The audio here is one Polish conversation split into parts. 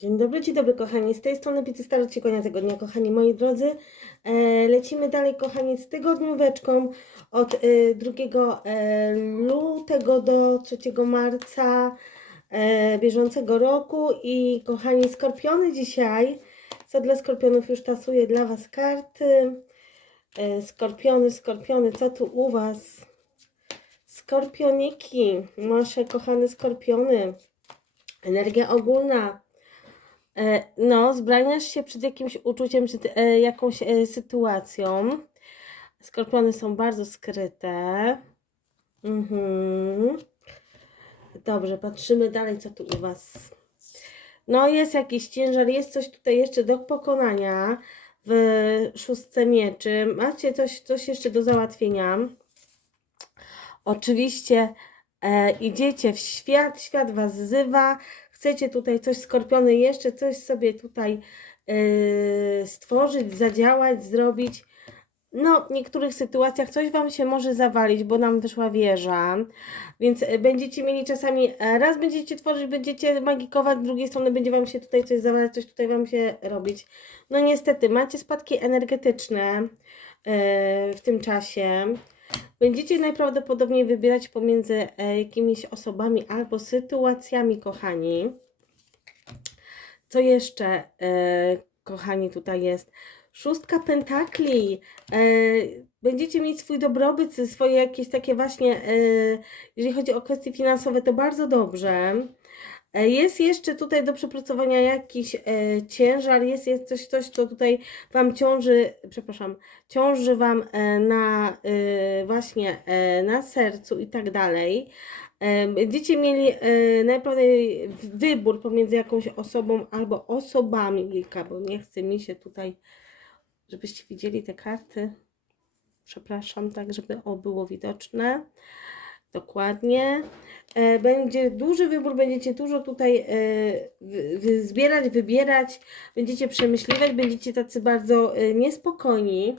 Dzień dobry, dzień dobry kochani. Z tej strony Pity Star Cigonia Tygodnia, kochani moi drodzy. E, lecimy dalej, kochani, z tygodnióweczką od e, 2 e, lutego do 3 marca e, bieżącego roku. I kochani, skorpiony dzisiaj, co dla skorpionów już tasuję dla Was karty. E, skorpiony, skorpiony, co tu u Was? Skorpioniki, nasze kochane skorpiony. Energia ogólna. E, No, zbraniasz się przed jakimś uczuciem, przed jakąś e, sytuacją. Skorpiony są bardzo skryte. Mhm. Dobrze, patrzymy dalej, co tu u Was. No, jest jakiś ciężar, jest coś tutaj jeszcze do pokonania w szóstce mieczy. Macie coś, coś jeszcze do załatwienia. Oczywiście e, idziecie w świat, świat Was wzywa, chcecie tutaj coś, skorpiony, jeszcze coś sobie tutaj e, stworzyć, zadziałać, zrobić. No, w niektórych sytuacjach coś Wam się może zawalić, bo nam wyszła wieża, więc e, będziecie mieli czasami, e, raz będziecie tworzyć, będziecie magikować, z drugiej strony będzie Wam się tutaj coś zawalać, coś tutaj Wam się robić. No niestety, macie spadki energetyczne e, w tym czasie. Będziecie najprawdopodobniej wybierać pomiędzy e, jakimiś osobami albo sytuacjami, kochani. Co jeszcze, e, kochani, tutaj jest? Szóstka pentakli. E, będziecie mieć swój dobrobyt, swoje jakieś takie właśnie, jeżeli chodzi o kwestie finansowe, to bardzo dobrze. E, Jest jeszcze tutaj do przepracowania jakiś e, ciężar, jest, jest coś, coś, co tutaj Wam ciąży, przepraszam, ciąży Wam e, na właśnie na sercu i tak dalej. Będziecie mieli najprawdopodobniej wybór pomiędzy jakąś osobą albo osobami, bo nie chce mi się tutaj, żebyście widzieli te karty. Przepraszam, tak, żeby o było widoczne. Dokładnie. E, Będzie duży wybór, będziecie dużo tutaj e, zbierać, wybierać, będziecie przemyśliwać, będziecie tacy bardzo e, niespokojni.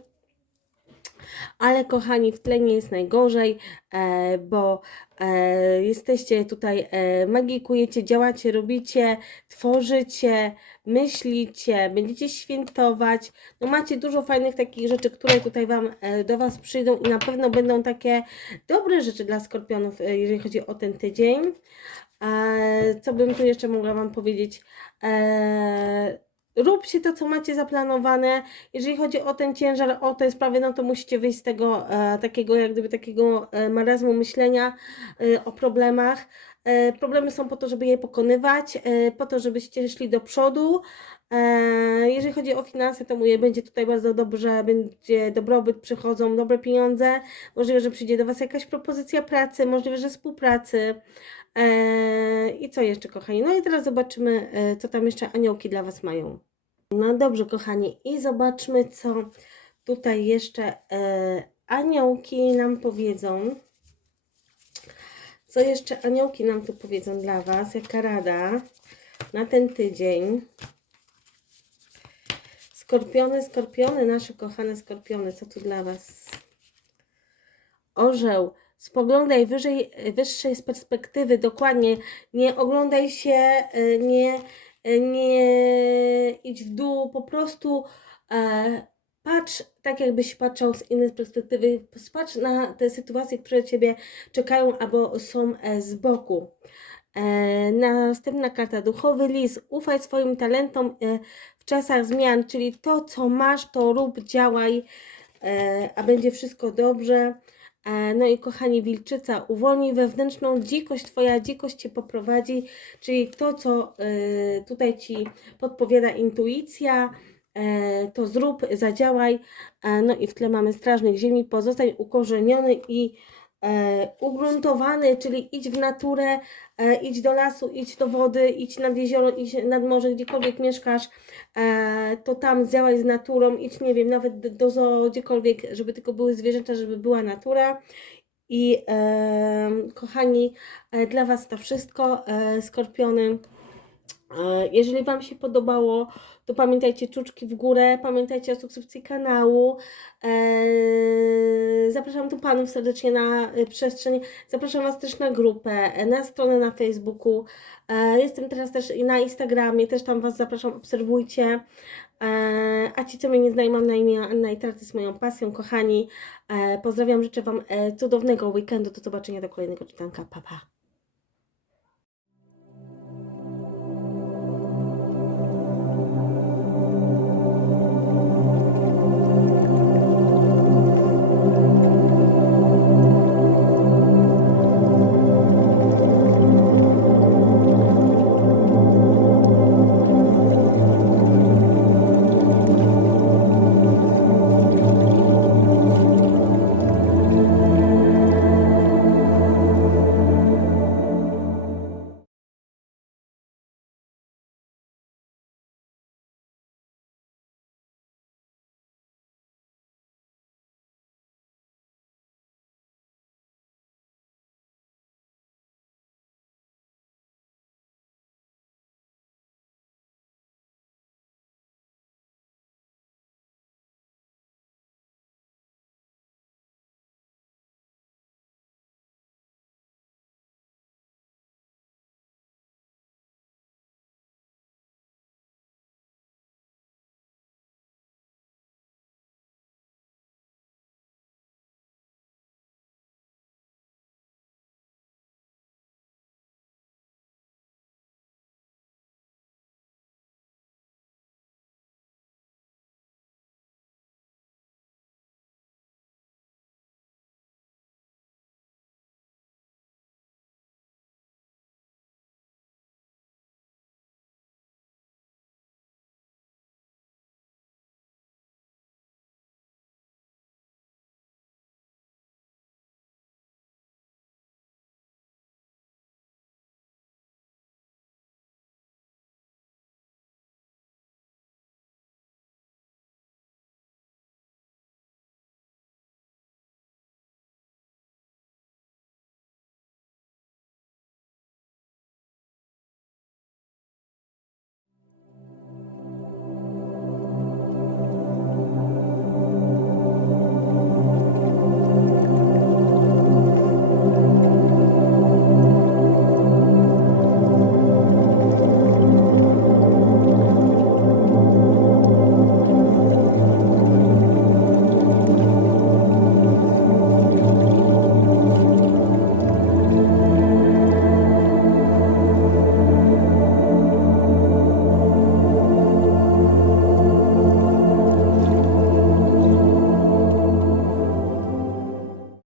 Ale kochani, w tle nie jest najgorzej, e, bo e, jesteście tutaj, e, magikujecie, działacie, robicie, tworzycie, myślicie, będziecie świętować. No macie dużo fajnych takich rzeczy, które tutaj Wam do Was przyjdą i na pewno będą takie dobre rzeczy dla skorpionów, jeżeli chodzi o ten tydzień. Co bym tu jeszcze mogła Wam powiedzieć? Róbcie to, co macie zaplanowane. Jeżeli chodzi o ten ciężar, o te sprawy, no to musicie wyjść z tego e, takiego, jak gdyby takiego e, marazmu myślenia e, o problemach. E, problemy są po to, żeby je pokonywać, e, po to, żebyście szli do przodu. E, jeżeli chodzi o finanse, to mówię, będzie tutaj bardzo dobrze, będzie dobrobyt, przychodzą dobre pieniądze. Możliwe, że przyjdzie do Was jakaś propozycja pracy, możliwe, że współpracy. E, I co jeszcze, kochani? No i teraz zobaczymy, e, co tam jeszcze aniołki dla Was mają. No dobrze, kochani, i zobaczmy, co tutaj jeszcze e, aniołki nam powiedzą. Co jeszcze aniołki nam tu powiedzą dla Was? Jaka rada na ten tydzień? Skorpiony, skorpiony, nasze kochane skorpiony, co tu dla Was? Orzeł, spoglądaj wyżej, wyższej z perspektywy, dokładnie. Nie oglądaj się, y, nie, nie idź w dół, po prostu e, patrz tak, jakbyś patrzał z innej perspektywy. Patrz na te sytuacje, które Ciebie czekają albo są e, z boku. E, następna karta, duchowy list. Ufaj swoim talentom e, w czasach zmian, czyli to, co masz, to rób, działaj, e, a będzie wszystko dobrze. E, No i kochani, wilczyca, uwolnij wewnętrzną dzikość, Twoja dzikość Cię poprowadzi, czyli to, co e, tutaj Ci podpowiada intuicja, e, to zrób, zadziałaj. No i w tle mamy strażnych ziemi, pozostań ukorzeniony i ugruntowany, czyli idź w naturę, e, idź do lasu, idź do wody, idź nad jezioro, idź nad morze, gdziekolwiek mieszkasz, e, to tam zdziałaj z naturą, idź, nie wiem, nawet do- zoo, gdziekolwiek, żeby tylko były zwierzęta, żeby była natura. I e, kochani, e, dla Was to wszystko, e, skorpiony. E, Jeżeli Wam się podobało, to pamiętajcie czuczki w górę, pamiętajcie o subskrypcji kanału. Eee, Zapraszam tu Panów serdecznie na y, przestrzeń. Zapraszam Was też na grupę, e, na stronę na Facebooku. E, Jestem teraz też na Instagramie, też tam Was zapraszam, obserwujcie. E, A ci, co mnie nie znają, mam na imię Anna i jest moją pasją, kochani. E, Pozdrawiam, życzę Wam e, cudownego weekendu. Do zobaczenia do kolejnego czytanka. Pa, pa.